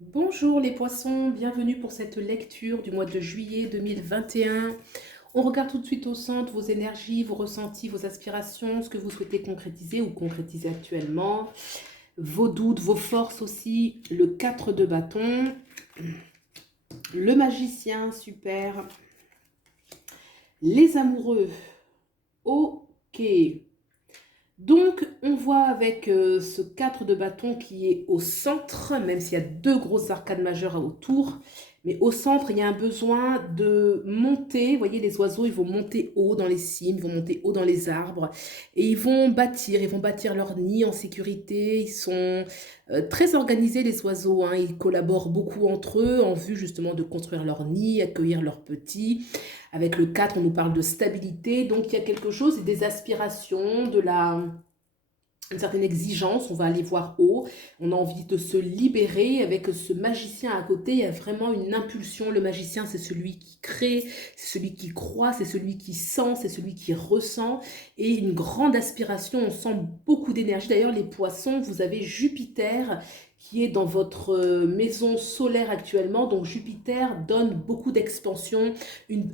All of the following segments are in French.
Bonjour les poissons, bienvenue pour cette lecture du mois de juillet 2021. On regarde tout de suite au centre vos énergies, vos ressentis, vos aspirations, ce que vous souhaitez concrétiser ou concrétiser actuellement, vos doutes, vos forces aussi, le 4 de bâton, le magicien, super, les amoureux, ok. Donc, on voit avec ce 4 de bâton qui est au centre, même s'il y a deux grosses arcades majeures autour, mais au centre, il y a un besoin de monter. Vous voyez, les oiseaux, ils vont monter haut dans les cimes, ils vont monter haut dans les arbres, et ils vont bâtir leur nid en sécurité. Ils sont très organisés, les oiseaux, hein. Ils collaborent beaucoup entre eux en vue justement de construire leur nid, accueillir leurs petits. Avec le 4, on nous parle de stabilité. Donc, il y a quelque chose, des aspirations, une certaine exigence. On va aller voir haut. On a envie de se libérer. Avec ce magicien à côté, il y a vraiment une impulsion. Le magicien, c'est celui qui crée, c'est celui qui croit, c'est celui qui sent, c'est celui qui ressent. Et une grande aspiration. On sent beaucoup d'énergie. D'ailleurs, les poissons, vous avez Jupiter qui est dans votre maison solaire actuellement. Donc Jupiter donne beaucoup d'expansion,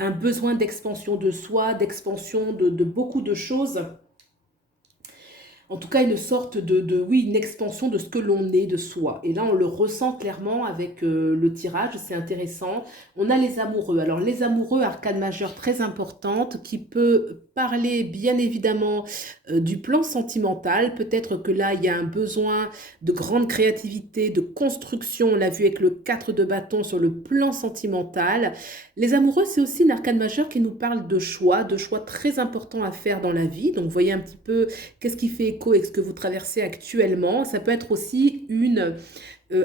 un besoin d'expansion de soi, d'expansion de beaucoup de choses. En tout cas, une sorte oui, une expansion de ce que l'on est de soi. Et là, on le ressent clairement avec le tirage, c'est intéressant. On a les amoureux. Alors, les amoureux, arcane majeure très importante, qui peut parler bien évidemment du plan sentimental. Peut-être que là, il y a un besoin de grande créativité, de construction. On l'a vu avec le 4 de bâton sur le plan sentimental. Les amoureux, c'est aussi une arcane majeure qui nous parle de choix très importants à faire dans la vie. Donc, vous voyez un petit peu qu'est-ce qui fait écho avec ce que vous traversez actuellement. Ça peut être aussi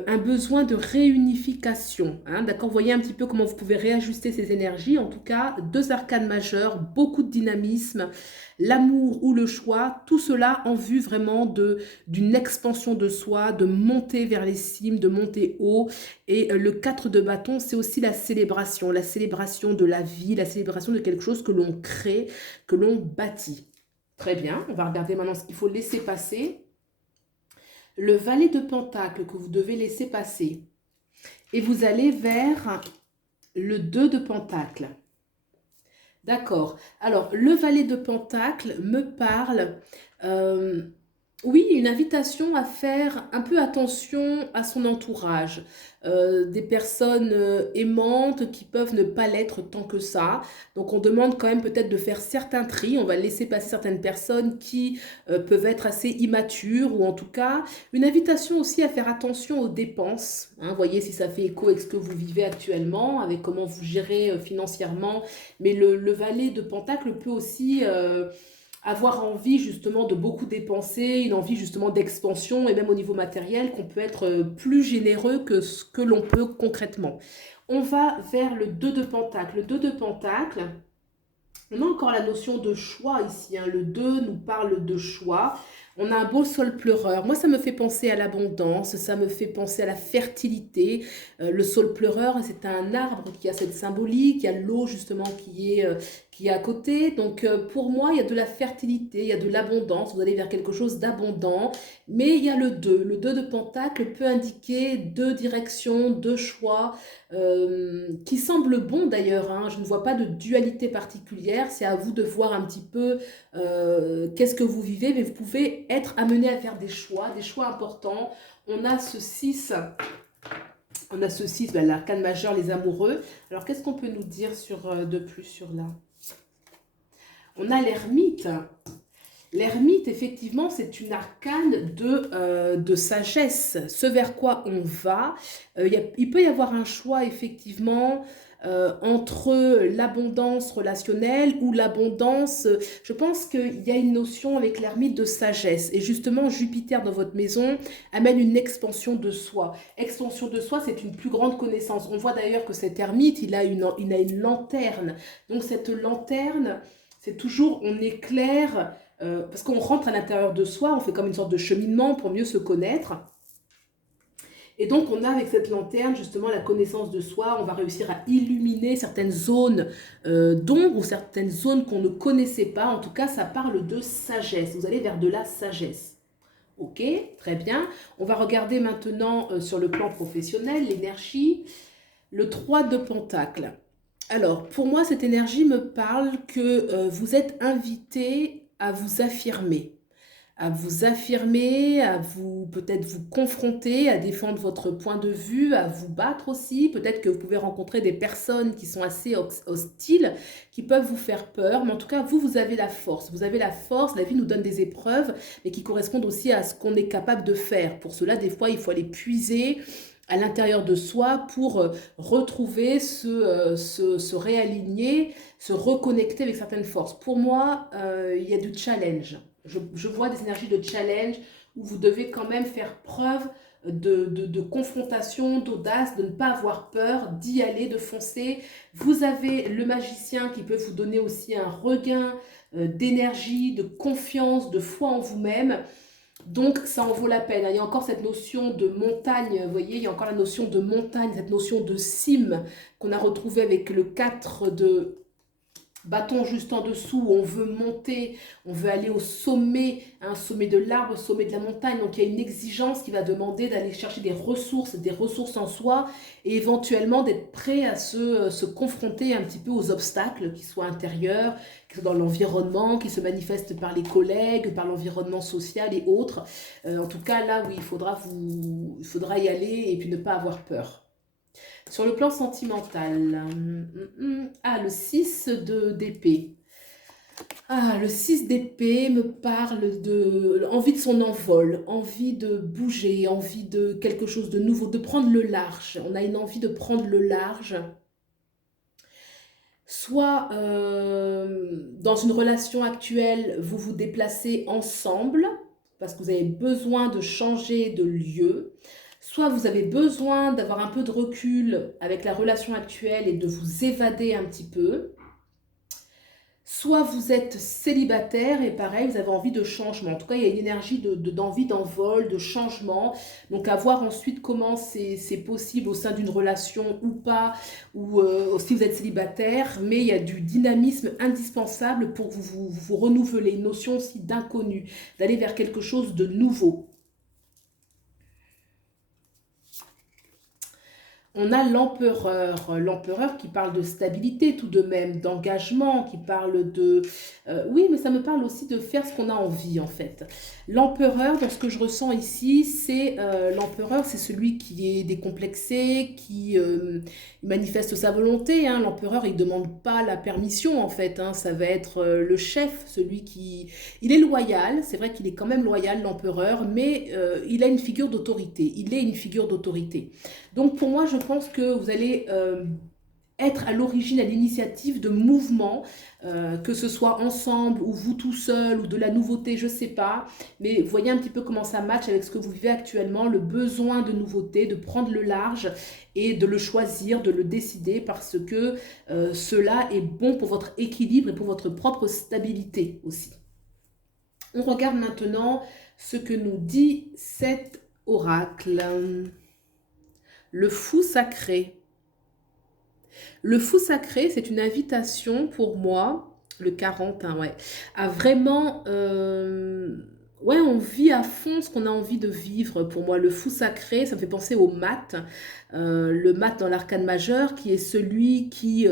un besoin de réunification. Hein, d'accord. Vous voyez un petit peu comment vous pouvez réajuster ces énergies. En tout cas, deux arcanes majeures, beaucoup de dynamisme, l'amour ou le choix, tout cela en vue vraiment d'une expansion de soi, de monter vers les cimes, de monter haut. Et le 4 de bâton, c'est aussi la célébration de la vie, la célébration de quelque chose que l'on crée, que l'on bâtit. Très bien, on va regarder maintenant ce qu'il faut laisser passer. Le valet de pentacle que vous devez laisser passer. Et vous allez vers le 2 de pentacle. D'accord. Alors, le valet de pentacle me parle oui, une invitation à faire un peu attention à son entourage. Des personnes aimantes qui peuvent ne pas l'être tant que ça. Donc on demande quand même peut-être de faire certains tris. On va laisser passer certaines personnes qui peuvent être assez immatures ou en tout cas une invitation aussi à faire attention aux dépenses. Hein, voyez si ça fait écho avec ce que vous vivez actuellement, avec comment vous gérez financièrement. Mais le valet de pentacle peut aussi avoir envie justement de beaucoup dépenser, une envie justement d'expansion et même au niveau matériel qu'on peut être plus généreux que ce que l'on peut concrètement. On va vers le 2 de pentacle. Le 2 de pentacle, on a encore la notion de choix ici. Hein. Le 2 nous parle de choix. On a un beau sol pleureur. Moi, ça me fait penser à l'abondance, ça me fait penser à la fertilité. Le sol pleureur, c'est un arbre qui a cette symbolique. Il y a l'eau justement qui est à côté. Donc, pour moi, il y a de la fertilité, il y a de l'abondance. Vous allez vers quelque chose d'abondant. Mais il y a le 2. Le 2 de pentacle peut indiquer deux directions, deux choix qui semble bon d'ailleurs. Hein. Je ne vois pas de dualité particulière. C'est à vous de voir un petit peu qu'est-ce que vous vivez, mais vous pouvez être amené à faire des choix importants. On a ce 6, ben, l'arcane majeur, les amoureux. Alors qu'est-ce qu'on peut nous dire de plus sur là? On a l'ermite. L'ermite, effectivement, c'est une arcane de sagesse, ce vers quoi on va. Il peut y avoir un choix, effectivement, entre l'abondance relationnelle ou l'abondance. Je pense qu'il y a une notion avec l'ermite de sagesse. Et justement, Jupiter dans votre maison amène une expansion de soi. Expansion de soi, c'est une plus grande connaissance. On voit d'ailleurs que cet ermite, il a une lanterne. Donc cette lanterne, c'est toujours, on éclaire parce qu'on rentre à l'intérieur de soi, on fait comme une sorte de cheminement pour mieux se connaître. Et donc, on a avec cette lanterne justement la connaissance de soi. On va réussir à illuminer certaines zones d'ombre ou certaines zones qu'on ne connaissait pas. En tout cas, ça parle de sagesse. Vous allez vers de la sagesse. Ok, très bien. On va regarder maintenant sur le plan professionnel, l'énergie, le 3 de Pentacle. Alors, pour moi, cette énergie me parle que vous êtes invité à vous affirmer, à vous peut-être vous confronter, à défendre votre point de vue, à vous battre aussi. Peut-être que vous pouvez rencontrer des personnes qui sont assez hostiles, qui peuvent vous faire peur. Mais en tout cas, vous avez la force. Vous avez la force. La vie nous donne des épreuves, mais qui correspondent aussi à ce qu'on est capable de faire. Pour cela, des fois, il faut aller puiser à l'intérieur de soi pour retrouver, se réaligner, se reconnecter avec certaines forces. Pour moi, il y a du challenge. Je vois des énergies de challenge où vous devez quand même faire preuve de confrontation, d'audace, de ne pas avoir peur, d'y aller, de foncer. Vous avez le magicien qui peut vous donner aussi un regain d'énergie, de confiance, de foi en vous-même. Donc, ça en vaut la peine. Il y a encore cette notion de montagne, vous voyez, il y a encore la notion de montagne, cette notion de cime qu'on a retrouvée avec le 4 de bâton juste en dessous, où on veut monter, on veut aller au sommet, un sommet de l'arbre, au sommet de la montagne. Donc, il y a une exigence qui va demander d'aller chercher des ressources en soi et éventuellement d'être prêt à se confronter un petit peu aux obstacles, qui soient intérieurs, qui soient dans l'environnement, qui se manifestent par les collègues, par l'environnement social et autres. En tout cas, là, oui, il faudra y aller et puis ne pas avoir peur. Sur le plan sentimental, le 6 d'épée. Ah, le 6 d'épée me parle de envie de son envol, envie de bouger, envie de quelque chose de nouveau, de prendre le large. On a une envie de prendre le large. Soit dans une relation actuelle, vous vous déplacez ensemble parce que vous avez besoin de changer de lieu. Soit vous avez besoin d'avoir un peu de recul avec la relation actuelle et de vous évader un petit peu. Soit vous êtes célibataire et pareil, vous avez envie de changement. En tout cas, il y a une énergie d'envie d'envol, de changement. Donc, à voir ensuite comment c'est possible au sein d'une relation ou pas, ou si vous êtes célibataire. Mais il y a du dynamisme indispensable pour que vous renouveler. Une notion aussi d'inconnu, d'aller vers quelque chose de nouveau. On a l'empereur qui parle de stabilité tout de même, d'engagement, qui parle de... oui, mais ça me parle aussi de faire ce qu'on a envie en fait. L'empereur, dans ce que je ressens ici, c'est l'empereur, c'est celui qui est décomplexé, qui manifeste sa volonté. Hein. L'empereur, il ne demande pas la permission en fait. Hein. Ça va être le chef, celui qui... Il est loyal, c'est vrai qu'il est quand même loyal, l'empereur, mais il a une figure d'autorité. Il est une figure d'autorité. Donc pour moi, je pense que vous allez être à l'origine, à l'initiative de mouvements, que ce soit ensemble ou vous tout seul ou de la nouveauté, je ne sais pas. Mais voyez un petit peu comment ça matche avec ce que vous vivez actuellement, le besoin de nouveauté, de prendre le large et de le choisir, de le décider parce que cela est bon pour votre équilibre et pour votre propre stabilité aussi. On regarde maintenant ce que nous dit cet oracle. Le fou sacré. Le fou sacré, c'est une invitation pour moi, le 40, hein, ouais, à vraiment... ouais, on vit à fond ce qu'on a envie de vivre. Pour moi, le fou sacré, ça me fait penser au mat. Le mat dans l'arcane majeur, qui est celui qui,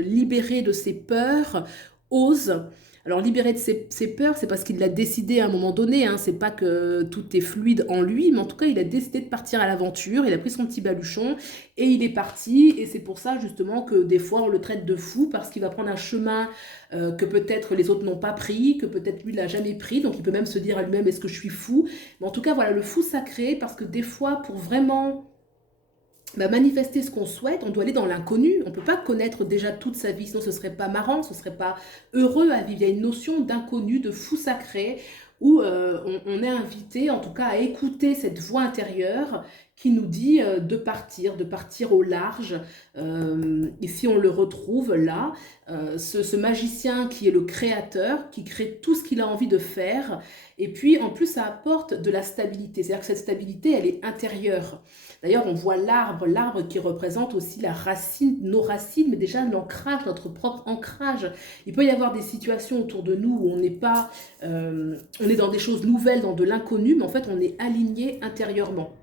libéré de ses peurs, ose... Alors, libéré de ses peurs, c'est parce qu'il l'a décidé à un moment donné. Hein. C'est pas que tout est fluide en lui, mais en tout cas, il a décidé de partir à l'aventure. Il a pris son petit baluchon et il est parti. Et c'est pour ça, justement, que des fois, on le traite de fou parce qu'il va prendre un chemin que peut-être les autres n'ont pas pris, que peut-être lui, il n'a jamais pris. Donc, il peut même se dire à lui-même, est-ce que je suis fou? Mais en tout cas, voilà, le fou sacré, parce que des fois, pour vraiment... manifester ce qu'on souhaite, on doit aller dans l'inconnu. On ne peut pas connaître déjà toute sa vie, sinon ce ne serait pas marrant, ce ne serait pas heureux à vivre. Il y a une notion d'inconnu, de fou sacré, où on est invité en tout cas à écouter cette voix intérieure qui nous dit de partir au large. Ici, on le retrouve là, ce magicien qui est le créateur, qui crée tout ce qu'il a envie de faire. Et puis, en plus, ça apporte de la stabilité. C'est-à-dire que cette stabilité, elle est intérieure. D'ailleurs, on voit l'arbre qui représente aussi la racine, nos racines, mais déjà l'ancrage, notre propre ancrage. Il peut y avoir des situations autour de nous où on n'est pas, on est dans des choses nouvelles, dans de l'inconnu, mais en fait, on est aligné intérieurement.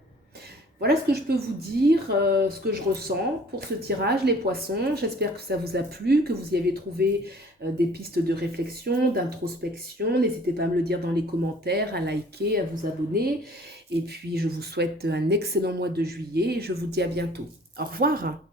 Voilà ce que je peux vous dire, ce que je ressens pour ce tirage, les poissons. J'espère que ça vous a plu, que vous y avez trouvé des pistes de réflexion, d'introspection. N'hésitez pas à me le dire dans les commentaires, à liker, à vous abonner. Et puis, je vous souhaite un excellent mois de juillet et je vous dis à bientôt. Au revoir.